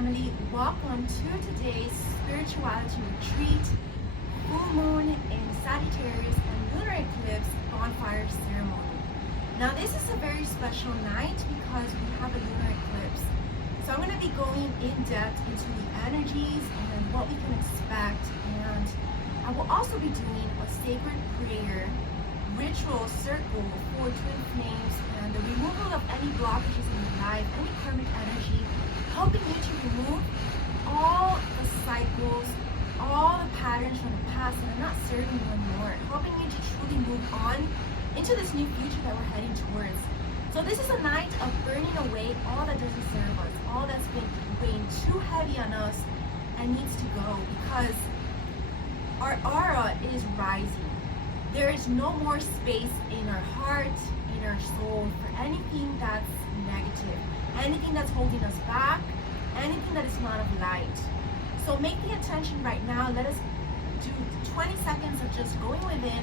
family, welcome to today's spirituality retreat, full moon in Sagittarius and Lunar Eclipse Bonfire ceremony. Now this is a very special night because we have a lunar eclipse. So I'm going to be going in depth into the energies and what we can expect, and I will also be doing a sacred prayer ritual circle for twin flames and the removal of any blockages in your life, any karmic energy, helping you to remove all the cycles, all the patterns from the past that are not serving you anymore, helping you to truly move on into this new future that we're heading towards. So this is a night of burning away all that doesn't serve us, all that's been weighing too heavy on us and needs to go, because our aura is rising. There is no more space in our heart, in our soul, for anything that's negative, anything that's holding us back, anything that is not of light. So make the intention right now. Let us do 20 seconds of just going within,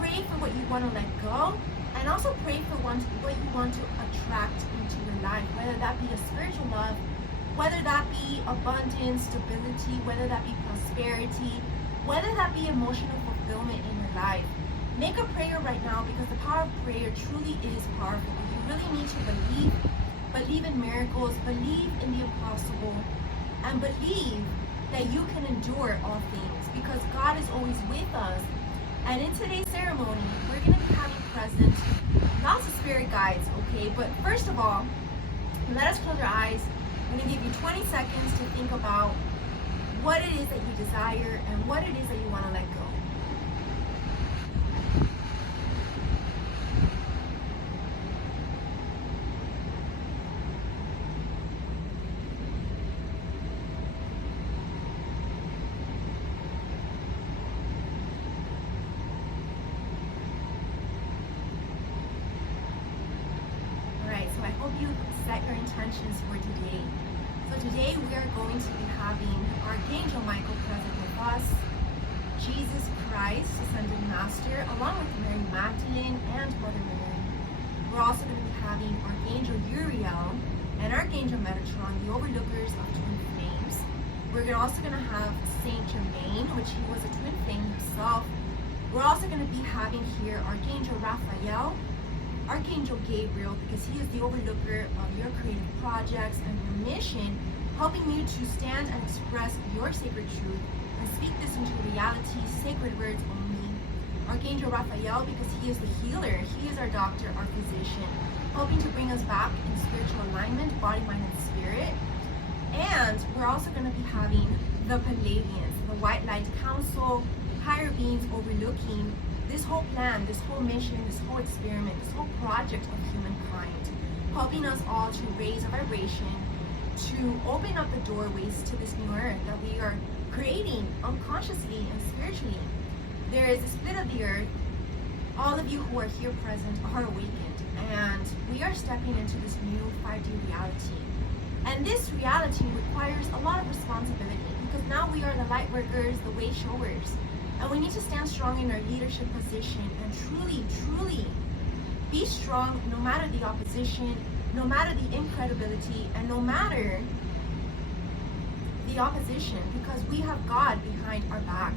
pray for what you want to let go, and also pray for what you want to attract into your life, whether that be a spiritual love, whether that be abundance, stability, whether that be prosperity, whether that be emotional fulfillment in your life. Make a prayer right now, because the power of prayer truly is powerful. You really need to believe in miracles, believe in the impossible, and believe that you can endure all things, because God is always with us. And in today's ceremony, we're going to be having present lots of spirit guides, okay? But first of all, let us close our eyes. I'm going to give you 20 seconds to think about what it is that you desire and what it is that you want to let go. Alright, so I hope you set your intentions for today. So today we are going to be having Archangel Michael present with us, Jesus Christ, Ascended Master, along with Mary Magdalene and Mother Mary. We're also going to be having Archangel Uriel and Archangel Metatron, the overlookers of twin flames. We're also going to have Saint Germain, which he was a twin flame himself. We're also going to be having here Archangel Raphael, Archangel Gabriel, because he is the overlooker of your creative projects and your mission, helping you to stand and express your sacred truth and speak this into reality, sacred words only. Archangel Raphael, because he is the healer, he is our doctor, our physician, helping to bring us back in spiritual alignment, body, mind, and spirit. And we're also going to be having the Palladians, the White Light Council, higher beings overlooking this whole plan, this whole mission, this whole experiment, this whole project of humankind, helping us all to raise a vibration, to open up the doorways to this new earth that we are creating unconsciously and spiritually. There is a split of the earth. All of you who are here present are awakened, and we are stepping into this new 5D reality. And this reality requires a lot of responsibility, because now we are the light workers, the way showers. And we need to stand strong in our leadership position and truly be strong no matter the opposition, no matter the incredibility, and no matter the opposition, because we have God behind our back.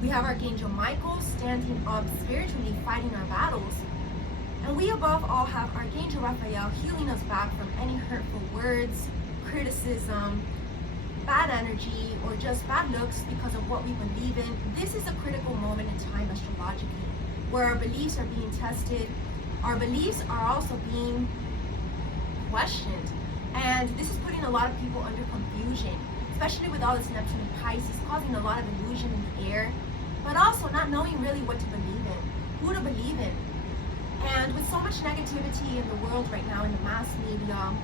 We have Archangel Michael standing up spiritually, fighting our battles. And we above all have Archangel Raphael healing us back from any hurtful words, criticism, bad energy, or just bad looks because of what we believe in. This is a critical moment in time astrologically, where our beliefs are being tested. Our beliefs are also being questioned. And this is putting a lot of people under confusion, especially with all this Neptune and Pisces, causing a lot of illusion in the air, but also not knowing really what to believe in, who to believe in. And with so much negativity in the world right now, in the mass media,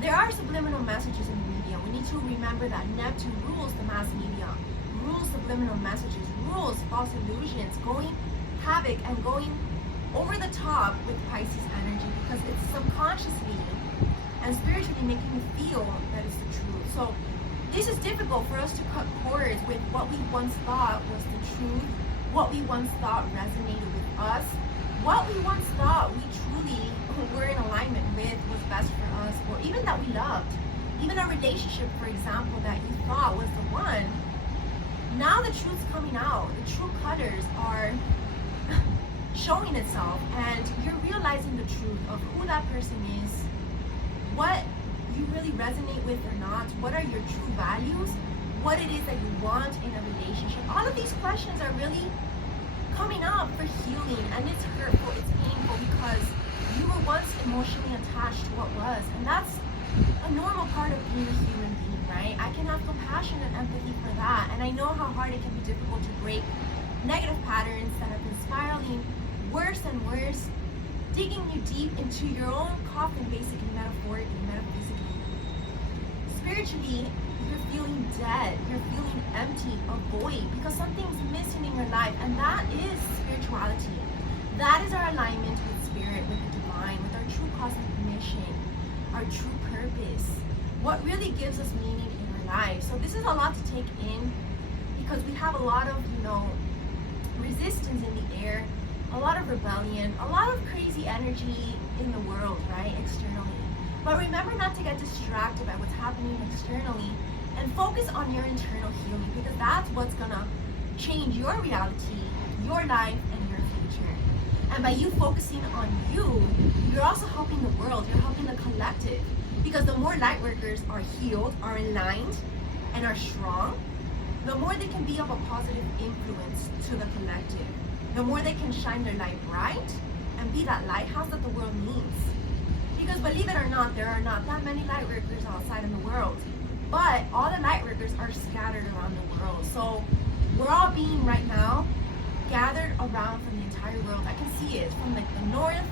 there are subliminal messages in the media. We need to remember that Neptune rules the mass media, rules subliminal messages, rules false illusions, going havoc and going over the top with Pisces energy, because it's subconsciously and spiritually making you feel that it's the truth. So this is difficult for us to cut cords with what we once thought was the truth, what we once thought resonated with us, what we once thought we truly were in alignment with, was best for us, or even that we loved. Even a relationship, for example, that you thought was the one, now the truth's coming out. The true colors are showing itself, and you're realizing the truth of who that person is, what you really resonate with or not, what are your true values, what it is that you want in a relationship. All of these questions are really coming up for healing, and it's hurtful, it's painful, because you were once emotionally attached to what was, and that's a normal part of being a human being, right? I can have compassion and empathy for that, and I know how hard it can be difficult to break negative patterns that have been spiraling worse and worse, digging you deep into your own coffin, basically, metaphorically, metaphysically. Spiritually, you're feeling dead, you're feeling empty, a void, because something's missing in your life, and that is spirituality. That is our alignment with spirit, with the divine, with our true cosmic mission, our true purpose, what really gives us meaning in our life. So this is a lot to take in, because we have a lot of, resistance in the air, a lot of rebellion, a lot of crazy energy in the world, right, externally. But remember not to get distracted by what's happening externally, and focus on your internal healing, because that's what's gonna change your reality, your life, and your future. And by you focusing on you, you're also helping the world, you're helping the collective, because the more light workers are healed, are aligned, and are strong, the more they can be of a positive influence to the collective. The more they can shine their light bright and be that lighthouse that the world needs. Because believe it or not, there are not that many light workers outside in the world. But all the light workers are scattered around the world. So we're all being right now gathered around from the entire world. I can see it from the north,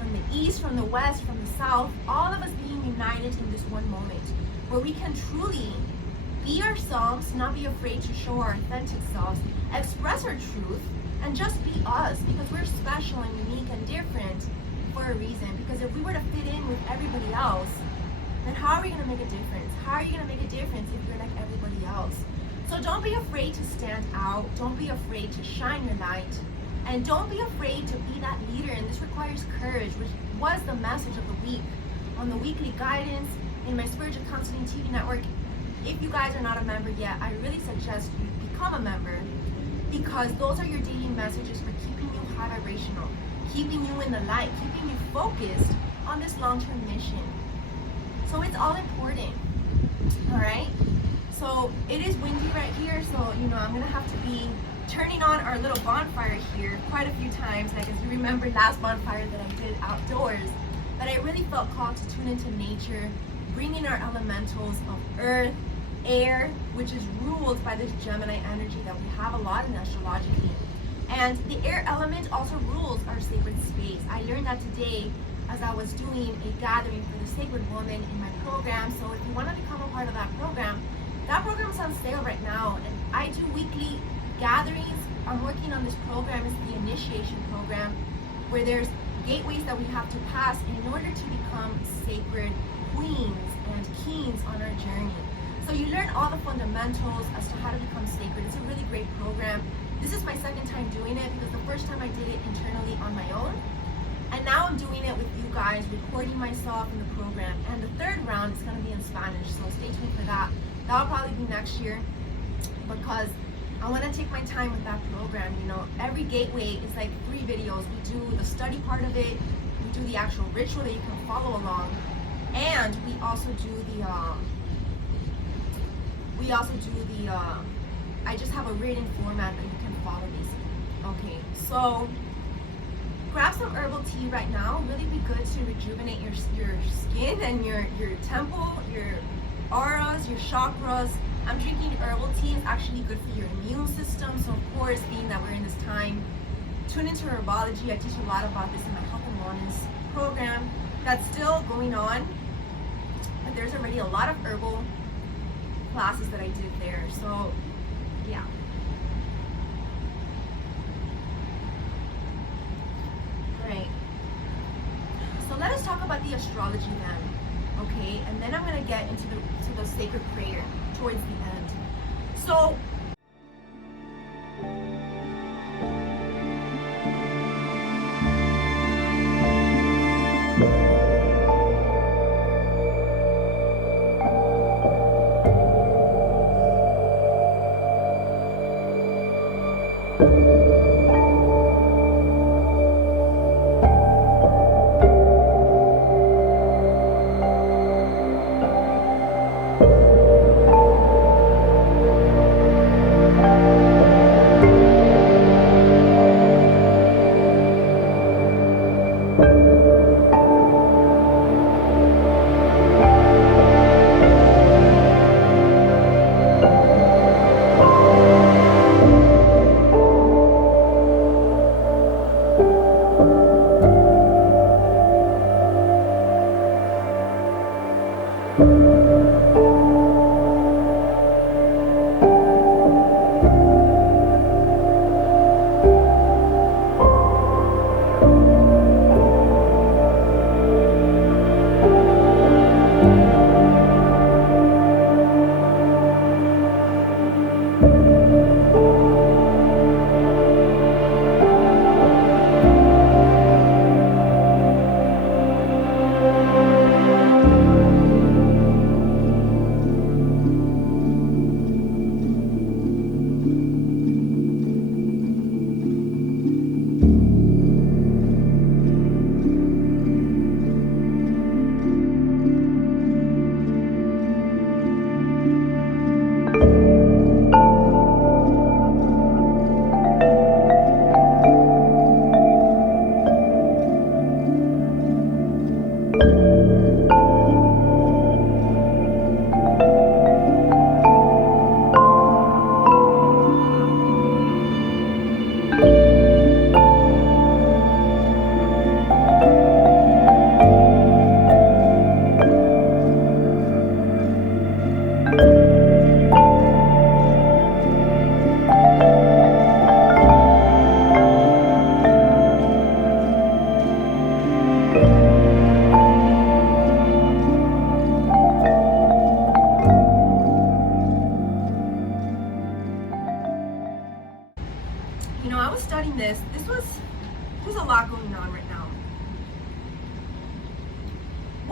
from the east, from the west, from the south, all of us being united in this one moment where we can truly be ourselves, not be afraid to show our authentic selves, express our truth, and just be us, because we're special and unique and different for a reason. Because if we were to fit in with everybody else, then how are we going to make a difference? How are you going to make a difference if you're like everybody else? So don't be afraid to stand out. Don't be afraid to shine your light. And don't be afraid to be that leader. And this requires courage, which was the message of the week on the weekly guidance in my Spiritual Counseling TV network. If you guys are not a member yet, I really suggest you become a member, because those are your daily messages for keeping you high vibrational, keeping you in the light, keeping you focused on this long-term mission. So it's all important, all right? So it is windy right here, so I'm gonna have to be turning on our little bonfire here quite a few times. Like, as you remember last bonfire that I did outdoors, but I really felt called to tune into nature, bringing our elementals of earth, air, which is ruled by this Gemini energy that we have a lot in astrologically. And the air element also rules our sacred space. I learned that today as I was doing a gathering for the Sacred Woman in my program. So if you want to become a part of that program is on sale right now. And I do weekly gatherings. I'm working on this program. It's the initiation program, where there's gateways that we have to pass in order to become sacred queens and kings on our journey. So you learn all the fundamentals as to how to become sacred. It's a really great program. This is my second time doing it, because the first time I did it internally on my own. And now I'm doing it with you guys, recording myself in the program. And the third round is going to be in Spanish, so stay tuned for that. That'll probably be next year, because I want to take my time with that program. Every gateway is like 3 videos. We do the study part of it, we do the actual ritual that you can follow along, and we also do the I just have a written format that you can follow, basically. Okay, so grab some herbal tea right now. Really be good to rejuvenate your skin and your temple, your auras, your chakras. I'm drinking herbal tea. It's actually good for your immune system. So of course, being that we're in this time, tune into herbology. I teach a lot about this in my health and wellness program that's still going on. But there's already a lot of herbal classes that I did there. So yeah. Great. So let us talk about the astrology then, okay? And then I'm gonna get into the sacred prayer towards the end. So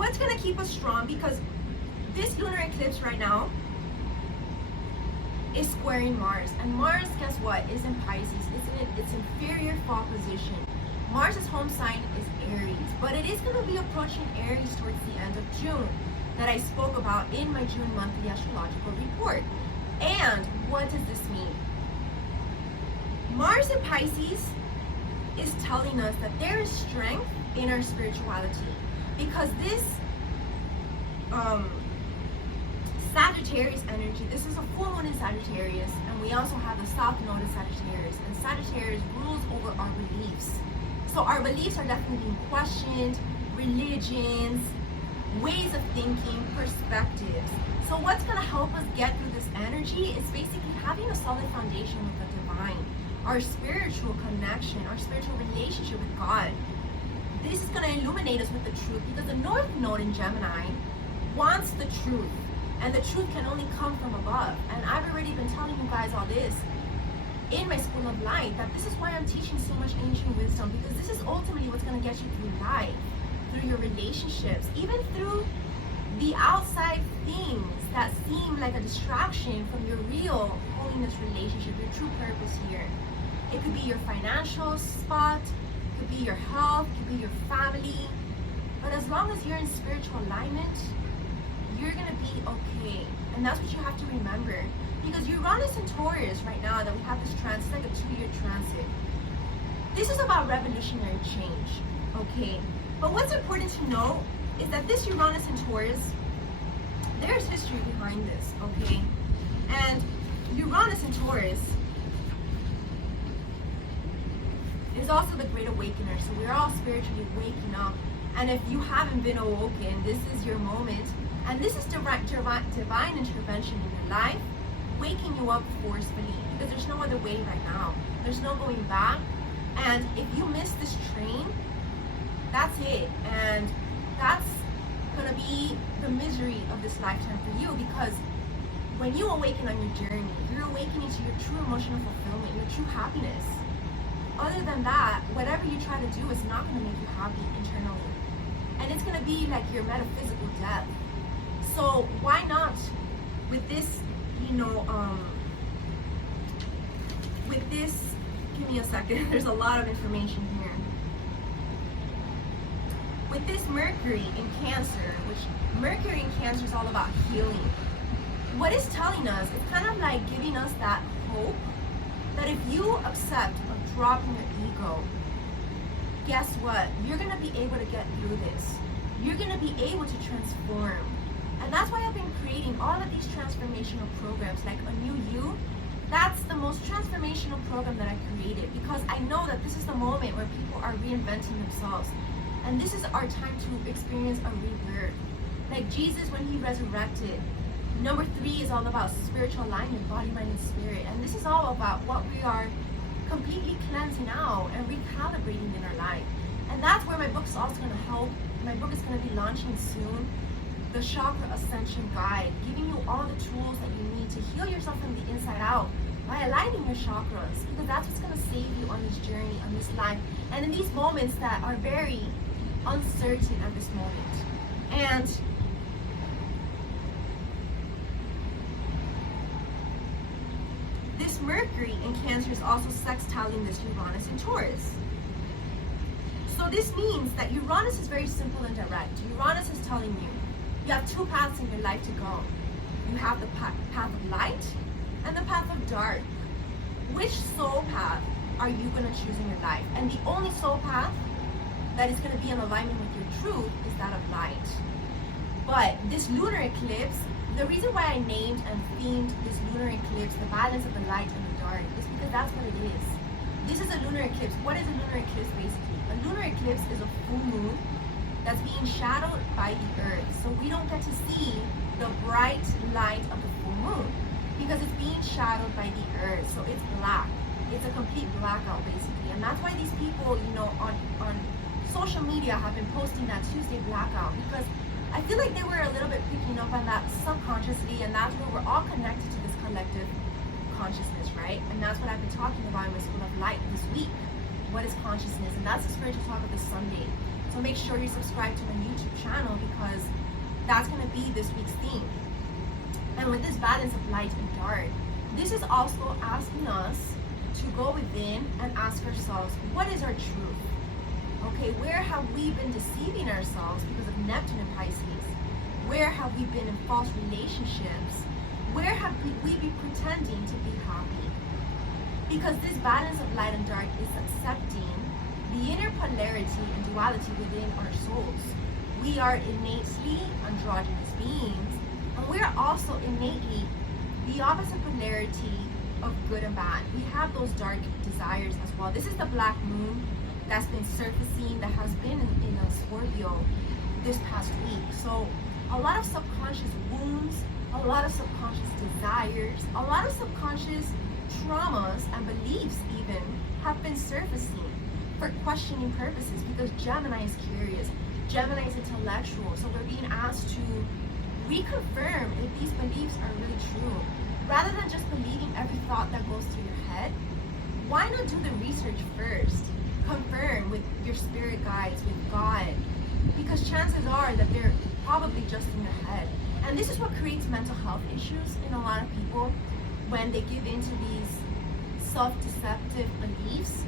what's going to keep us strong? Because this lunar eclipse right now is squaring Mars. And Mars, guess what, is in Pisces. It's in its inferior fall position. Mars's home sign is Aries, but it is going to be approaching Aries towards the end of June, that I spoke about in my June monthly astrological report. And what does this mean? Mars in Pisces is telling us that there is strength in our spirituality, because this Sagittarius energy, this is a full moon in Sagittarius, and we also have the South Node in Sagittarius, and Sagittarius rules over our beliefs. So our beliefs are definitely being questioned, religions, ways of thinking, perspectives. So what's going to help us get through this energy is basically having a solid foundation with the divine, our spiritual connection, our spiritual relationship with God. This is going to illuminate us with the truth, because the North Node in Gemini wants the truth, and the truth can only come from above. And I've already been telling you guys all this in my School of Light, that this is why I'm teaching so much ancient wisdom, because this is ultimately what's going to get you through life, through your relationships, even through the outside things that seem like a distraction from your real holiness relationship, your true purpose here. It could be your financial spot, it could be your health, it could be your family. But as long as you're in spiritual alignment, you're going to be okay. And that's what you have to remember. Because Uranus and Taurus right now, that we have this transit, like a 2-year transit. This is about revolutionary change, okay? But what's important to know is that this Uranus and Taurus, there's history behind this, okay? And Uranus and Taurus is also the Great Awakener. So we're all spiritually waking up. And if you haven't been awoken, this is your moment. And this is divine intervention in your life, waking you up forcefully, because there's no other way right now. There's no going back. And if you miss this train, that's it. And that's gonna be the misery of this lifetime for you, because when you awaken on your journey, you're awakening to your true emotional fulfillment, your true happiness. Other than that, whatever you try to do is not gonna make you happy internally. And it's gonna be like your metaphysical death. So why not, with this, with this, give me a second, there's a lot of information here. With this Mercury in Cancer, which Mercury in Cancer is all about healing. What it's telling us, it's kind of like giving us that hope that if you accept a drop in your ego, guess what? You're going to be able to get through this. You're going to be able to transform. And that's why I've been creating all of these transformational programs, like A New You. That's the most transformational program that I created, because I know that this is the moment where people are reinventing themselves. And this is our time to experience a rebirth. Like Jesus, when he resurrected, number 3 is all about spiritual alignment, body, mind, and spirit. And this is all about what we are completely cleansing out and recalibrating in our life. And that's where my book's also going to help. My book is going to be launching soon. The Chakra Ascension Guide, giving you all the tools that you need to heal yourself from the inside out by aligning your chakras, because that's what's going to save you on this journey, on this life, and in these moments that are very uncertain at this moment. And this Mercury in Cancer is also sextiling this Uranus in Taurus. So this means that Uranus is very simple and direct. Uranus is telling you, you have 2 paths in your life to go. You have the path of light and the path of dark. Which soul path are you going to choose in your life? And the only soul path that is going to be in alignment with your truth is that of light. But this lunar eclipse, the reason why I named and themed this lunar eclipse, the balance of the light and the dark, is because that's what it is. This is a lunar eclipse. What is a lunar eclipse basically? A lunar eclipse is a full moon that's being shadowed by the earth. So we don't get to see the bright light of the full moon because it's being shadowed by the earth. So it's black. It's a complete blackout basically. And that's why these people, on social media have been posting that Tuesday blackout, because I feel like they were a little bit picking up on that subconsciously, and that's where we're all connected to this collective consciousness, right? And that's what I've been talking about in my School of Light this week. What is consciousness? And that's the spiritual talk of this Sunday. So make sure you subscribe to my YouTube channel because that's going to be this week's theme. And with this balance of light and dark, this is also asking us to go within and ask ourselves, what is our truth? Okay, where have we been deceiving ourselves because of Neptune and Pisces? Where have we been in false relationships? Where have we been pretending to be happy? Because this balance of light and dark is accepting the inner polarity and duality within our souls. We are innately androgynous beings, and we are also innately the opposite polarity of good and bad. We have those dark desires as well. This is the black moon that's been surfacing, that has been in a Scorpio this past week. So a lot of subconscious wounds, a lot of subconscious desires, a lot of subconscious traumas and beliefs even have been surfacing for questioning purposes, because Gemini is curious, Gemini is intellectual, so we're being asked to reconfirm if these beliefs are really true. Rather than just believing every thought that goes through your head, why not do the research first? Confirm with your spirit guides, with God, because chances are that they're probably just in your head. And this is what creates mental health issues in a lot of people when they give into these self-deceptive beliefs,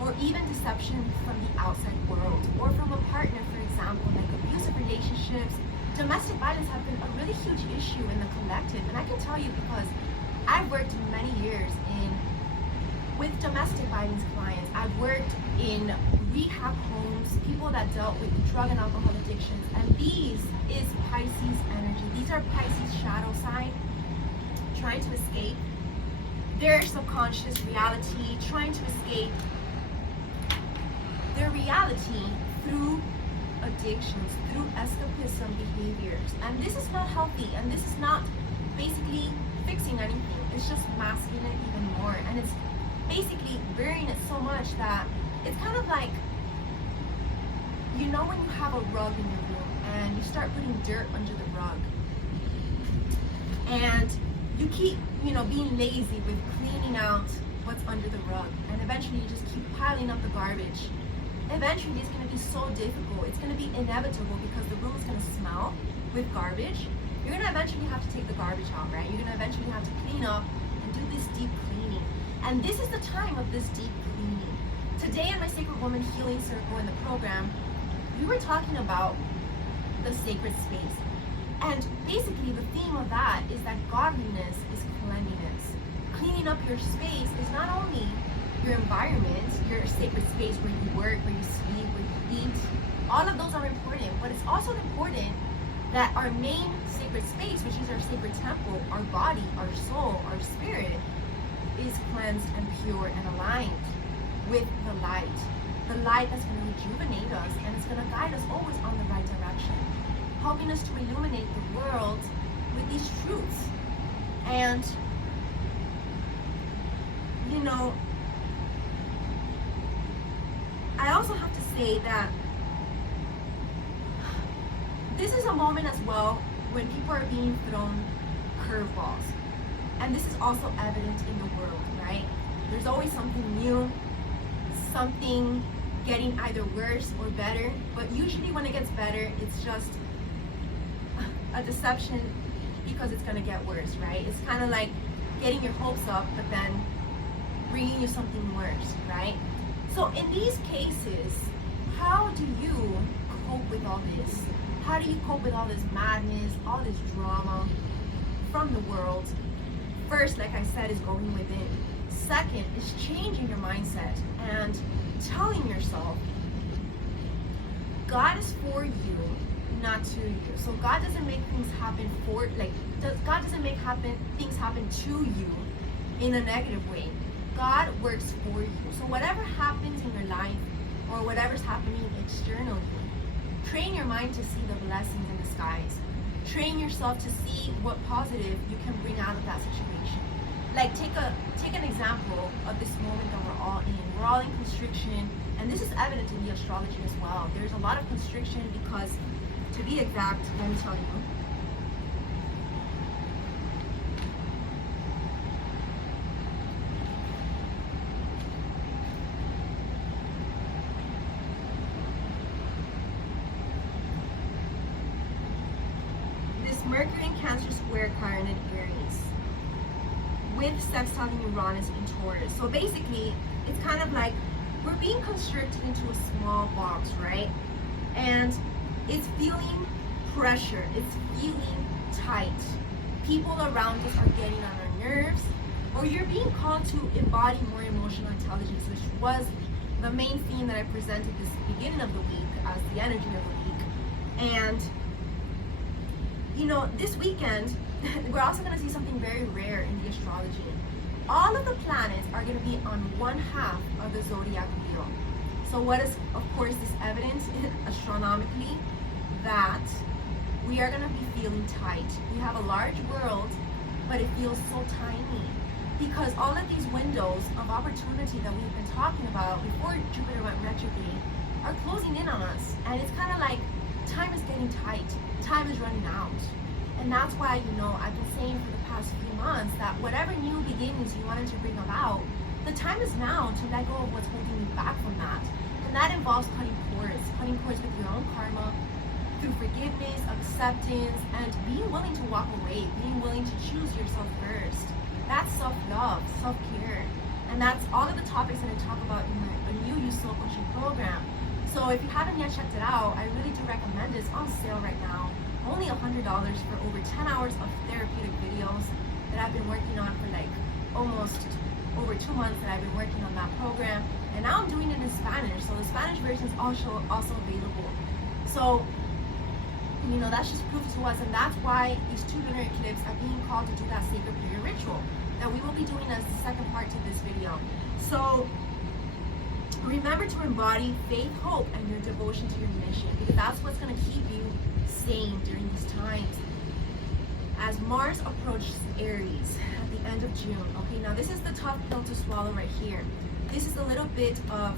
or even deception from the outside world, or from a partner, for example, like abusive relationships. Domestic violence have been a really huge issue in the collective, and I can tell you because I've worked many years with domestic violence clients. I've worked in rehab homes, people that dealt with drug and alcohol addictions, and these is Pisces energy. These are Pisces shadow sign trying to escape their subconscious reality, trying to escape their reality through addictions, through escapism behaviors. And this is not healthy, and this is not basically fixing anything. It's just masking it even more, and it's basically burying it so much that it's kind of like, you know, when you have a rug in your room and you start putting dirt under the rug, and you keep, you know, being lazy with cleaning out what's under the rug, and eventually you just keep piling up the garbage. Eventually it's going to be so difficult, it's going to be inevitable, because the room is going to smell with garbage. You're going to eventually have to take the garbage out, right? You're going to eventually have to clean up and do this deep cleaning. And this is the time of this deep cleaning. Today in my Sacred Woman Healing Circle in the program, we were talking about the sacred space. And basically the theme of that is that godliness is cleanliness. Cleaning up your space is not only your environment, your sacred space where you work, where you sleep, where you eat. All of those are important, but it's also important that our main sacred space, which is our sacred temple, our body, our soul, our spirit, is cleansed and pure and aligned with the light. The light that's going to rejuvenate us, and it's going to guide us always on the right direction, helping us to illuminate the world with these truths. And, you know, I also have to say that this is a moment as well when people are being thrown curveballs. And this is also evident in the world, right? There's always something new, something getting either worse or better. But usually when it gets better, it's just a deception because it's going to get worse, right? It's kind of like getting your hopes up, but then bringing you something worse, right? So in these cases, how do you cope with all this? How do you cope with all this madness, all this drama from the world? First, like I said, is going within. Second is changing your mindset and telling yourself, God is for you, not to you. So God doesn't make things happen God doesn't make things happen to you in a negative way. God works for you. So whatever happens in your life, or whatever's happening externally, train your mind to see the blessings in disguise. Train yourself to see what positive you can bring out of that situation. Like take an example of this moment that we're all in. We're all in constriction, and this is evident in the astrology as well. There's a lot of constriction because, to be exact, let me tell you, Mercury in Cancer square Chiron in Aries, with sextile Uranus in Taurus. So basically, it's kind of like we're being constricted into a small box, right? And it's feeling pressure, it's feeling tight. People around us are getting on our nerves, or you're being called to embody more emotional intelligence, which was the main theme that I presented this beginning of the week as the energy of the week. And you know, this weekend, we're also going to see something very rare in the astrology. All of the planets are going to be on one half of the zodiac wheel. So what is, of course, this evidence astronomically? That we are going to be feeling tight. We have a large world, but it feels so tiny because all of these windows of opportunity that we've been talking about before Jupiter went retrograde are closing in on us. And it's kind of like time is getting tight. Time is running out. And that's why, you know, I've been saying for the past few months that whatever new beginnings you wanted to bring about, the time is now to let go of what's holding you back from that. And that involves cutting cords with your own karma, through forgiveness, acceptance, and being willing to walk away, being willing to choose yourself first. That's self-love, self-care. And that's all of the topics that I talk about in my new Youth Soul Coaching program. So if you haven't yet checked it out, I really do recommend it. It's on sale right now. Only $100 for over 10 hours of therapeutic videos that I've been working on for like almost over 2 months that I've been working on that program. And now I'm doing it in Spanish. So the Spanish version is also available. So, you know, that's just proof to us. And that's why these 2 lunar eclipses are being called to do that sacred prayer ritual that we will be doing as the second part to this video. So remember to embody faith, hope, and your devotion to your mission, because that's what's going to keep you sane during these times. As Mars approaches Aries at the end of June, okay, now this is the tough pill to swallow right here. This is a little bit of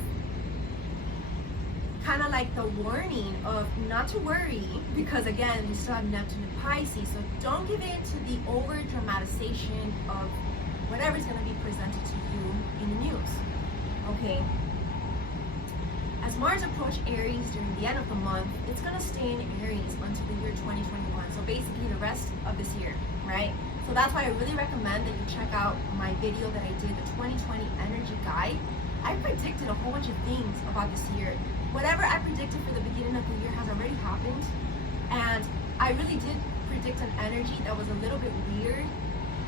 kind of like the warning of not to worry, because again, we still have Neptune and Pisces, so don't give in to the over dramatization of whatever's going to be presented to you in the news, okay? As Mars approaches Aries during the end of the month, it's going to stay in Aries until the year 2021. So basically the rest of this year, right? So that's why I really recommend that you check out my video that I did, the 2020 Energy Guide. I predicted a whole bunch of things about this year. Whatever I predicted for the beginning of the year has already happened. And I really did predict an energy that was a little bit weird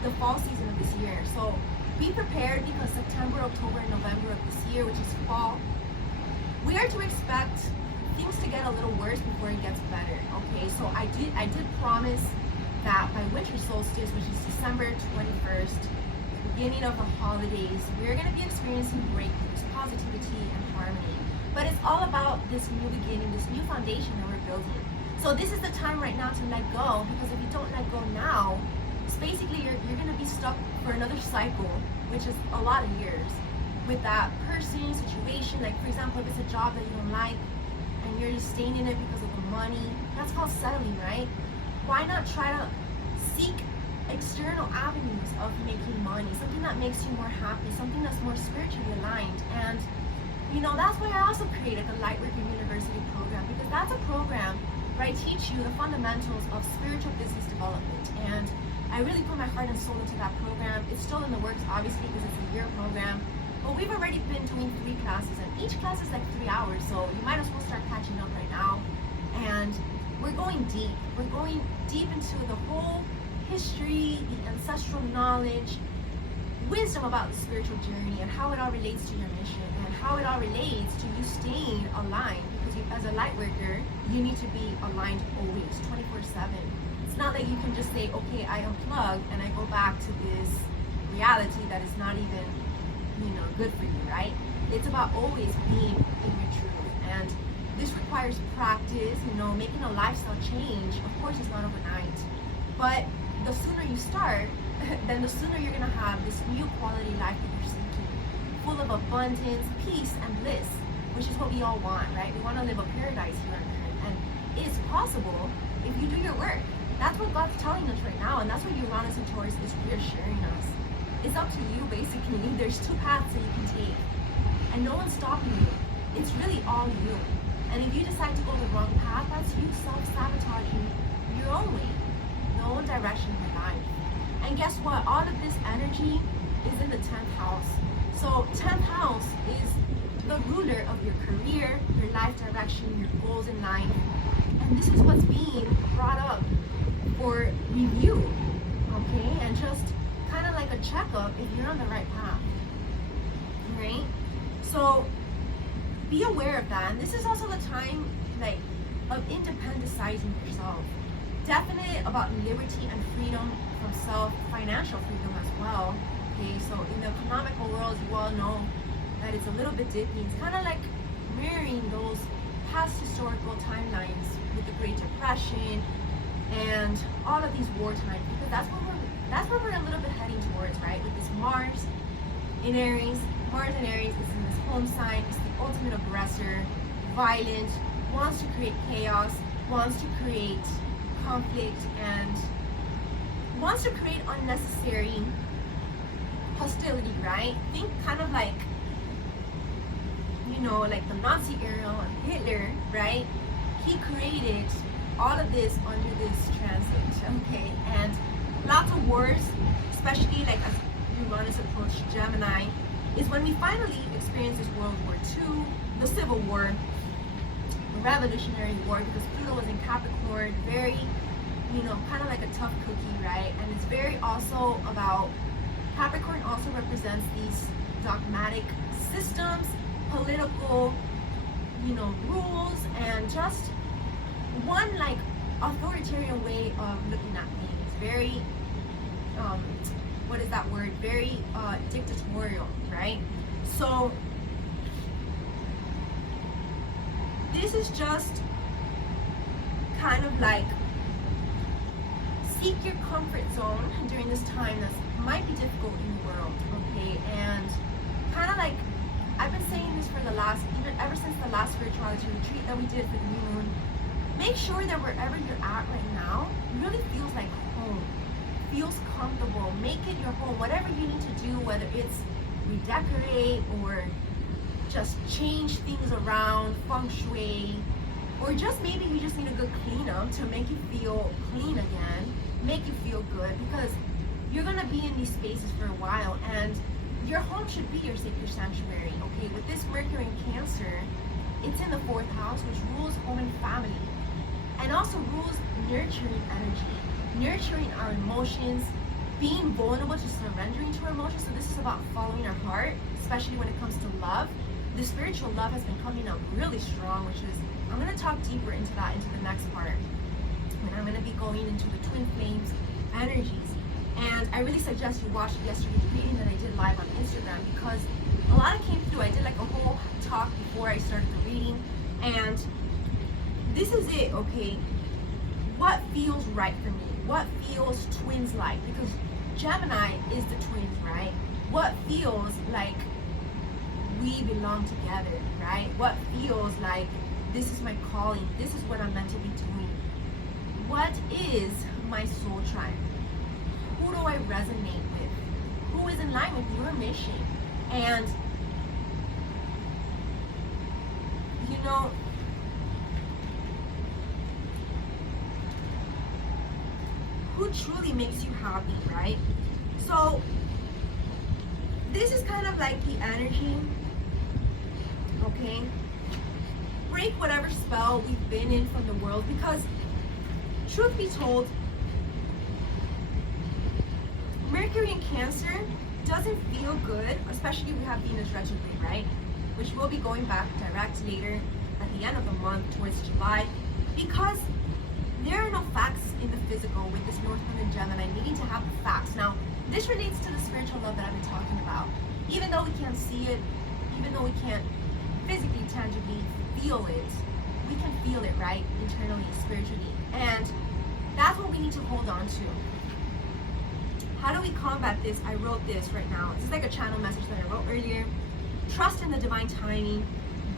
the fall season of this year. So be prepared, because September, October, and November of this year, which is fall, we are to expect things to get a little worse before it gets better, okay? So I did promise that by winter solstice, which is December 21st, the beginning of the holidays, we're going to be experiencing breakthroughs, positivity, and harmony. But it's all about this new beginning, this new foundation that we're building. So this is the time right now to let go, because if you don't let go now, it's basically you're going to be stuck for another cycle, which is a lot of years, with that person, situation. Like, for example, if it's a job that you don't like and you're just staying in it because of the money, that's called settling, right? Why not try to seek external avenues of making money, something that makes you more happy, something that's more spiritually aligned? And you know, that's why I also created the Lightworker University program, because that's a program where I teach you the fundamentals of spiritual business development. And I really put my heart and soul into that program. It's still in the works, obviously, because it's a year program. But we've already been doing 3 classes, and each class is like 3 hours, so you might as well start catching up right now. And we're going deep. We're going deep into the whole history, the ancestral knowledge, wisdom about the spiritual journey, and how it all relates to your mission, and how it all relates to you staying aligned. Because you, as a light worker, you need to be aligned always, 24/7. It's not like you can just say, okay, I unplug and I go back to this reality that is not even, you know, good for you, right? It's about always being in your truth. And this requires practice, you know, making a lifestyle change. Of course, it's not overnight, but the sooner you start, then the sooner you're gonna have this new quality life that you're seeking, full of abundance, peace, and bliss, which is what we all want, right? We want to live a paradise here on earth, and it is possible if you do your work. That's what God's telling us right now, and that's what Uranus and Taurus is reassuring us. It's up to you, basically. There's 2 paths that you can take, and no one's stopping you. It's really all you. And if you decide to go the wrong path, that's you self-sabotaging your own way, guess what? All of this energy is in the 10th house. So 10th house is the ruler of your career, your life direction, your goals in life. And this is what's being brought up for review, okay? And just kind of like a checkup if you're on the right path, right? So be aware of that. And this is also the time like of independentizing yourself. Definite about liberty and freedom from self, financial freedom as well. Okay, so in the economical world, you all know that it's a little bit dippy. It's kind of like mirroring those past historical timelines with the Great Depression and all of these war times, because that's where we're a little bit heading towards, right? With this Mars in Aries. Mars in Aries is in this home sign. It's the ultimate aggressor, violent, wants to create chaos, wants to create conflict, and wants to create unnecessary hostility, right? Think kind of like, you know, like the Nazi era and Hitler, right? He created all of this under this transit, okay? And lots of wars, especially like as Uranus approached Gemini, is when we finally experience this World War II, the Civil War, the Revolutionary War, because Pluto was in Capricorn, very, you know, kind of like a tough cookie, right? And it's very also about, Capricorn also represents these dogmatic systems, political, you know, rules, and just one like authoritarian way of looking at things. Very, what is that word? Very dictatorial, right? So this is just kind of like seek your comfort zone during this time that might be difficult in the world, okay? And kind of like, I've been saying this for the last, even ever since the last spirituality retreat that we did for the new moon, make sure that wherever you're at right now really feels like home, feels comfortable. Make it your home, whatever you need to do, whether it's redecorate or just change things around, feng shui, or just maybe you just need a good cleanup to make you feel clean again, make you feel good, because you're gonna be in these spaces for a while, and your home should be your sacred sanctuary, okay? With this Mercury in Cancer, it's in the 4th house, which rules home and family, and also rules nurturing energy, nurturing our emotions, being vulnerable to surrendering to our emotions. So this is about following our heart, especially when it comes to love. The spiritual love has been coming up really strong, which is, I'm going to talk deeper into that into the next part, when I'm going to be going into the twin flames energies. And I really suggest you watch yesterday's reading that I did live on Instagram, because a lot of came through. I did like a whole talk before I started the reading, and this is it, okay? What feels right for me? What feels twins like? Because Gemini is the twins, right? What feels like we belong together, right? What feels like this is my calling, this is what I'm meant to be doing? What is my soul tribe? Who do I resonate with? Who is in line with your mission? And, you know, who truly makes you happy, right? So, this is kind of like the energy, okay? Break whatever spell we've been in from the world, because truth be told, Mercury in Cancer doesn't feel good, especially we have Venus retrograde, right? Which will be going back direct later at the end of the month towards July, because there are no facts in the physical with this North Node in Gemini needing to have the facts. Now, this relates to the spiritual love that I've been talking about. Even though we can't see it, even though we can't physically, tangibly feel it, we can feel it, right? Internally, spiritually. And that's what we need to hold on to. How do we combat this? I wrote this right now. This is like a channel message that I wrote earlier. Trust in the divine timing.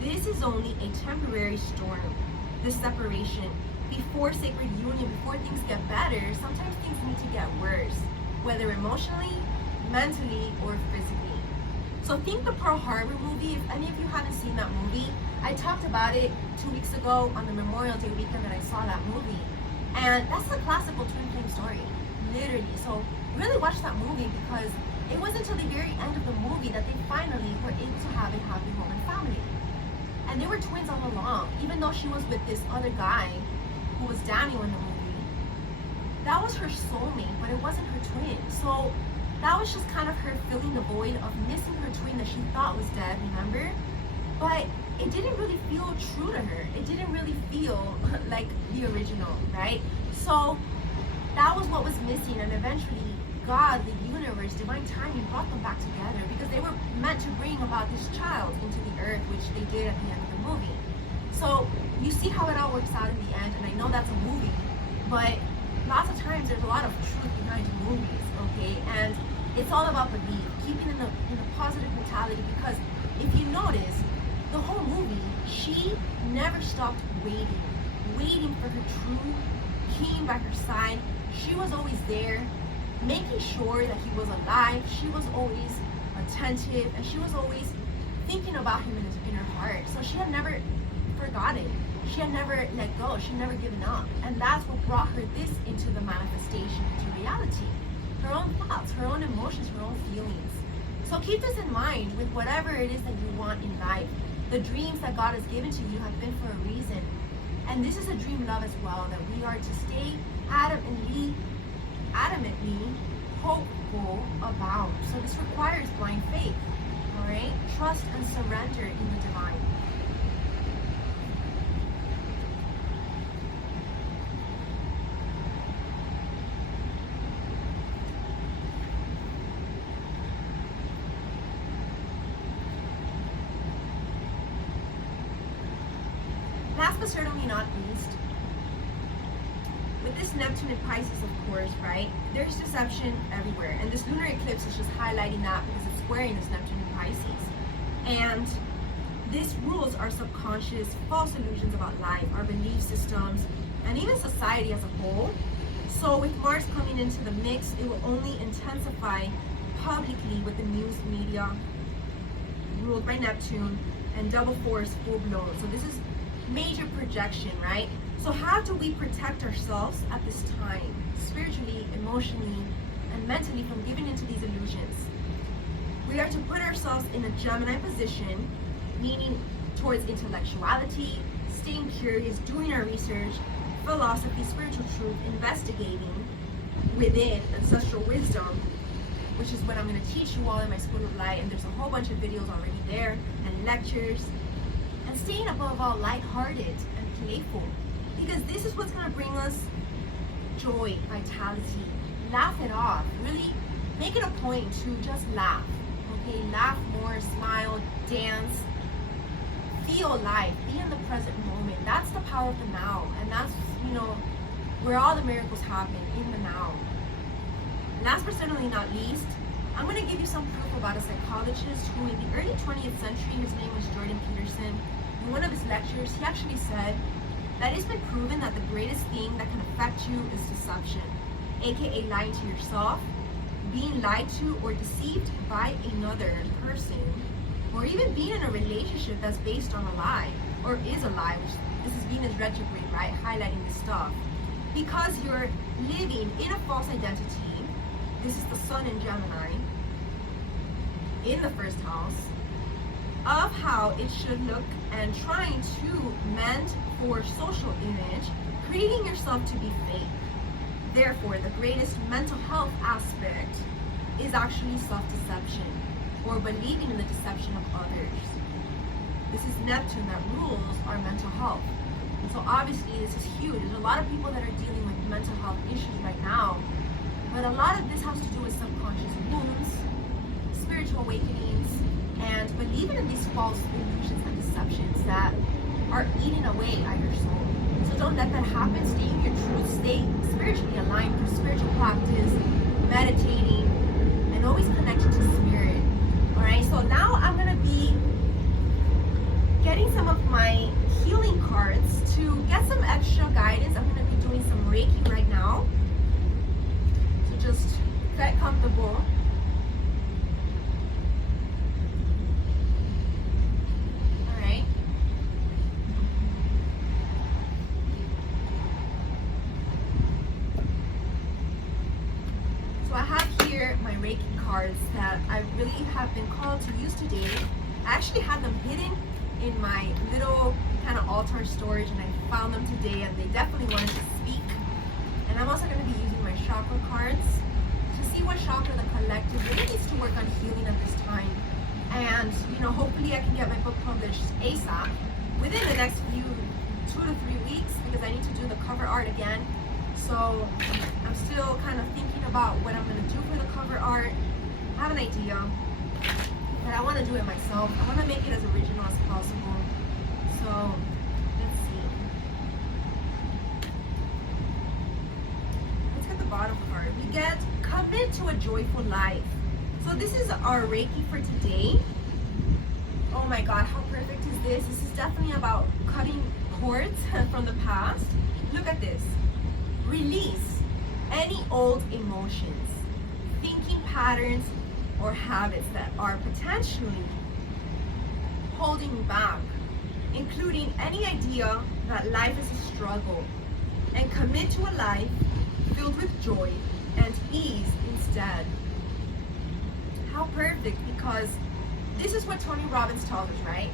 This is only a temporary storm. This separation. Before sacred union, before things get better, sometimes things need to get worse, whether emotionally, mentally, or physically. So think the Pearl Harbor movie. If any of you haven't seen that movie, I talked about it 2 weeks ago on the Memorial Day weekend that I saw that movie. And that's the classical twin flame story, literally. So really watch that movie, because it wasn't until the very end of the movie that they finally were able to have a happy home and family. And they were twins all along, even though she was with this other guy who was Daniel in the movie. That was her soulmate, but it wasn't her twin. So that was just kind of her filling the void of missing her twin that she thought was dead, remember? But it didn't really feel true to her. It didn't really feel like the original, right? So that was what was missing, and eventually God, the universe, divine timing brought them back together, because they were meant to bring about this child into the earth, which they did at the end of the movie. So you see how it all works out in the end, and I know that's a movie, but lots of times there's a lot of truth behind movies, okay? And it's all about belief, keeping in a positive mentality, because if you notice, the whole movie, she never stopped waiting for her true king by her side. She was always there, making sure that he was alive. She was always attentive, and she was always thinking about him in her heart. So she had never forgotten. She had never let go. She had never given up. And that's what brought her this into the manifestation, into reality. Her own thoughts, her own emotions, her own feelings. So keep this in mind with whatever it is that you want in life. The dreams that God has given to you have been for a reason. And this is a dream love as well, that we are to stay adamantly hopeful about. So this requires blind faith, all right? Trust and surrender in the divine. Last but certainly not least, with this Neptune and Pisces, of course, right, there's deception everywhere. And this lunar eclipse is just highlighting that, because it's squaring this Neptune and Pisces. And this rules our subconscious, false illusions about life, our belief systems, and even society as a whole. So with Mars coming into the mix, it will only intensify publicly with the news media ruled by Neptune, and double force full blown. So this is major projection, right? So how do we protect ourselves at this time, spiritually, emotionally, and mentally, from giving into these illusions? We are to put ourselves in a Gemini position, meaning towards intellectuality, staying curious, doing our research, philosophy, spiritual truth, investigating within ancestral wisdom, which is what I'm going to teach you all in my School of Light. And there's a whole bunch of videos already there, and lectures. And staying above all lighthearted and playful, because this is what's going to bring us joy, vitality. Laugh it off. Really make it a point to just laugh. Okay, laugh more, smile, dance, feel life, be in the present moment. That's the power of the now, and that's, where all the miracles happen, in the now. Last but certainly not least, I'm going to give you some proof about a psychologist who in the early 20th century, his name was Jordan Peterson. In one of his lectures, he actually said that it's been proven that the greatest thing that can affect you is deception, aka lying to yourself, being lied to or deceived by another person, or even being in a relationship that's based on a lie, or is a lie, which this is Venus retrograde, right, highlighting this stuff. Because you're living in a false identity. This is the Sun in Gemini, in the first house, of how it should look, and trying to mend for social image, creating yourself to be fake. Therefore, the greatest mental health aspect is actually self-deception, or believing in the deception of others. This is Neptune that rules our mental health. And so obviously this is huge. There's a lot of people that are dealing with mental health issues right now, but a lot of this has to do with subconscious wounds, spiritual awakenings, and believing in these false illusions and deceptions that are eating away at your soul. So don't let that happen. Stay in your truth. Stay spiritually aligned through spiritual practice, meditating, and always connected to spirit. Alright, so now I'm going to be getting some of my healing cards to get some extra guidance. I'm going to be doing some Reiki right now. So just get comfortable. Alright. So I have Reiki cards that I really have been called to use today. I actually had them hidden in my little kind of altar storage, and I found them today, and they definitely wanted to speak. And I'm also going to be using my chakra cards to see what chakra the collective really needs to work on healing at this time. And, you know, hopefully I can get my book published ASAP within the next 2 to 3 weeks, because I need to do the cover art again. So I'm still kind of thinking about what I'm going to do for the cover art. I have an idea, but I want to do it myself. I want to make it as original as possible. So let's see. Let's get the bottom card. We get commit to a joyful life. So this is our Reiki for today. Oh my God, how perfect is this? This is definitely about cutting cords from the past. Look at this. Release any old emotions, thinking patterns, or habits that are potentially holding you back, including any idea that life is a struggle, and commit to a life filled with joy and ease instead. How perfect, because this is what Tony Robbins tells us, right?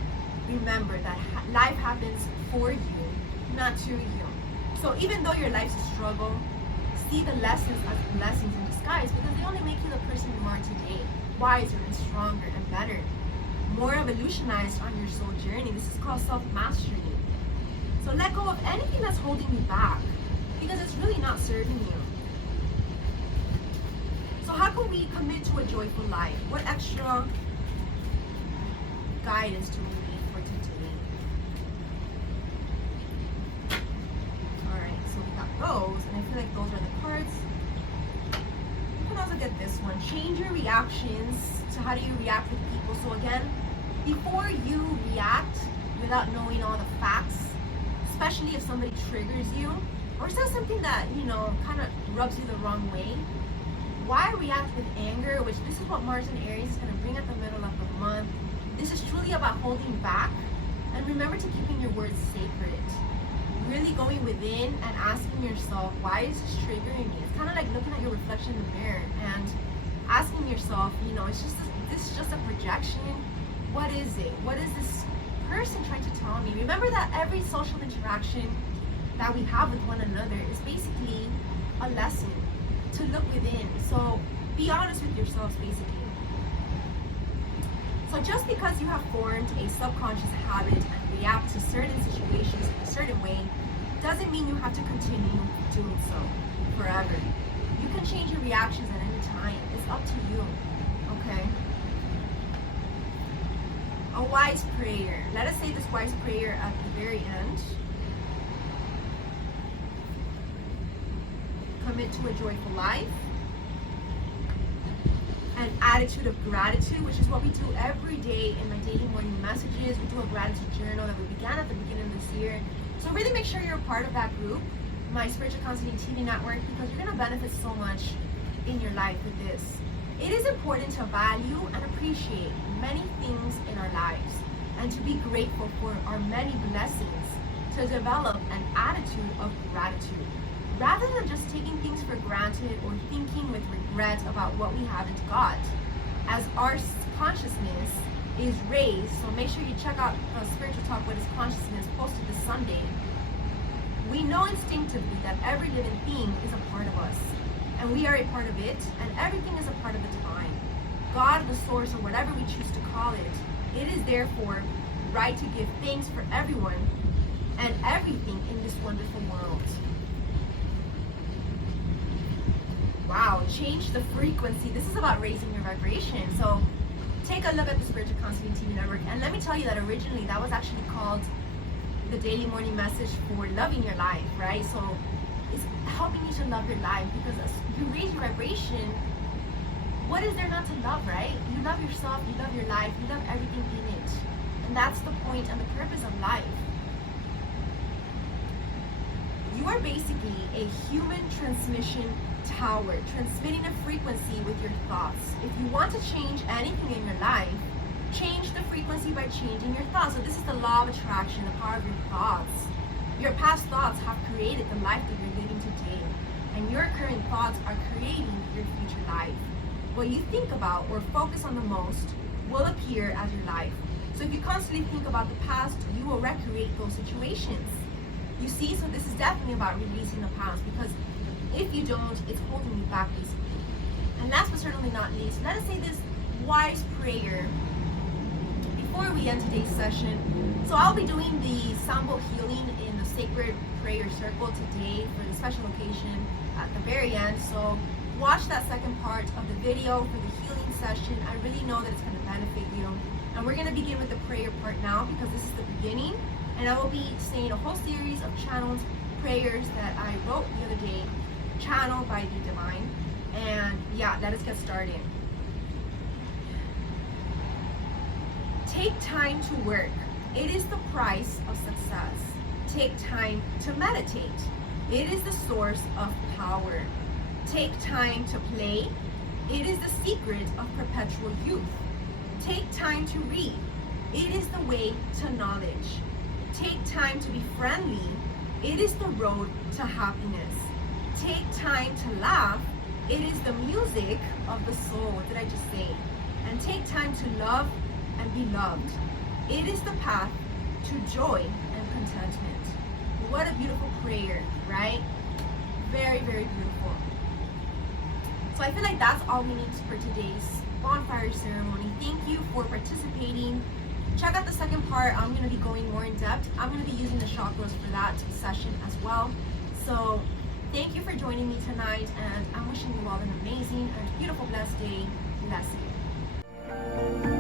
Remember that life happens for you, not to you. So even though your life's a struggle, see the lessons as blessings in disguise, because they only make you the person you are today, wiser and stronger and better, more evolutionized on your soul journey. This is called self-mastery. So let go of anything that's holding you back, because it's really not serving you. So how can we commit to a joyful life? What extra guidance do we need for today? Alright, so we got those, and I feel like those are the cards. You can also get this one. Change your reactions. So how do you react with people? So again, before you react without knowing all the facts, especially if somebody triggers you or says something that, you know, kind of rubs you the wrong way, why react with anger? Which this is what Mars and Aries is going to bring at the middle of the month. This is truly about holding back, and remember to keeping your words sacred. Really going within and asking yourself, why is this triggering me? It's kind of like looking at your reflection in the mirror and asking yourself, you know, this is just a projection. What is it? What is this person trying to tell me? Remember that every social interaction that we have with one another is basically a lesson to look within. So be honest with yourselves, basically. So just because you have formed a subconscious habit and react to certain situations in a certain way doesn't mean you have to continue doing so forever. You can change your reactions at any time. It's up to you. Okay? A wise prayer. Let us say this wise prayer at the very end. Commit to a joyful life. An attitude of gratitude, which is what we do every day in my daily morning messages. We do a gratitude journal that we began at the beginning of this year. So really make sure you're a part of that group, my Spiritual Counseling TV network, because you're going to benefit so much in your life with this. It is important to value and appreciate many things in our lives and to be grateful for our many blessings, to develop an attitude of gratitude rather than just taking things for granted or thinking with regret about what we haven't got. As our consciousness is raised, so make sure you check out Spiritual Talk What is Consciousness posted this Sunday. We know instinctively that every living being is a part of us, and we are a part of it, and everything is a part of the divine. God, the source, or whatever we choose to call it. It is therefore right to give thanks for everyone and everything in this wonderful world. Wow, change the frequency. This is about raising your vibration. So take a look at the Spiritual Counseling TV network, and let me tell you that originally that was actually called the Daily Morning Message for Loving Your Life, right? So it's helping you to love your life, because as you raise your vibration, what is there not to love, right? You love yourself, you love your life, you love everything in it. And that's the point and the purpose of life. You are basically a human transmission tower, transmitting a frequency with your thoughts. If you want to change anything in your life, change the frequency by changing your thoughts. So this is the law of attraction, the power of your thoughts. Your past thoughts have created the life that you're living today, and your current thoughts are creating your future life. what you think about or focus on the most will appear as your life. So if you constantly think about the past, you will recreate those situations. You see, so this is definitely about releasing the past, because if you don't, it's holding you back basically. And last but certainly not least, let us say this wise prayer before we end today's session. So I'll be doing the Sambo healing in the sacred prayer circle today for the special occasion at the very end. So watch that second part of the video for the healing session. I really know that it's going to benefit you. And we're going to begin with the prayer part now, because this is the beginning. And I will be saying a whole series of channeled prayers that I wrote the other day, channeled by the divine. And yeah, let us get started. Take time to work. It is the price of success. Take time to meditate. It is the source of power. Take time to play. It is the secret of perpetual youth. Take time to read. It is the way to knowledge. Take time to be friendly. It is the road to happiness. Take time to laugh. It is the music of the soul. What did I just say? And take time to love and be loved. It is the path to joy and contentment. What a beautiful prayer, right? Very, very beautiful. So I feel like that's all we need for today's bonfire ceremony. Thank you for participating. Check out the second part. I'm going to be going more in depth. I'm going to be using the chakras for that session as well. So thank you for joining me tonight, and I'm wishing you all an amazing and beautiful blessed day. Blessed.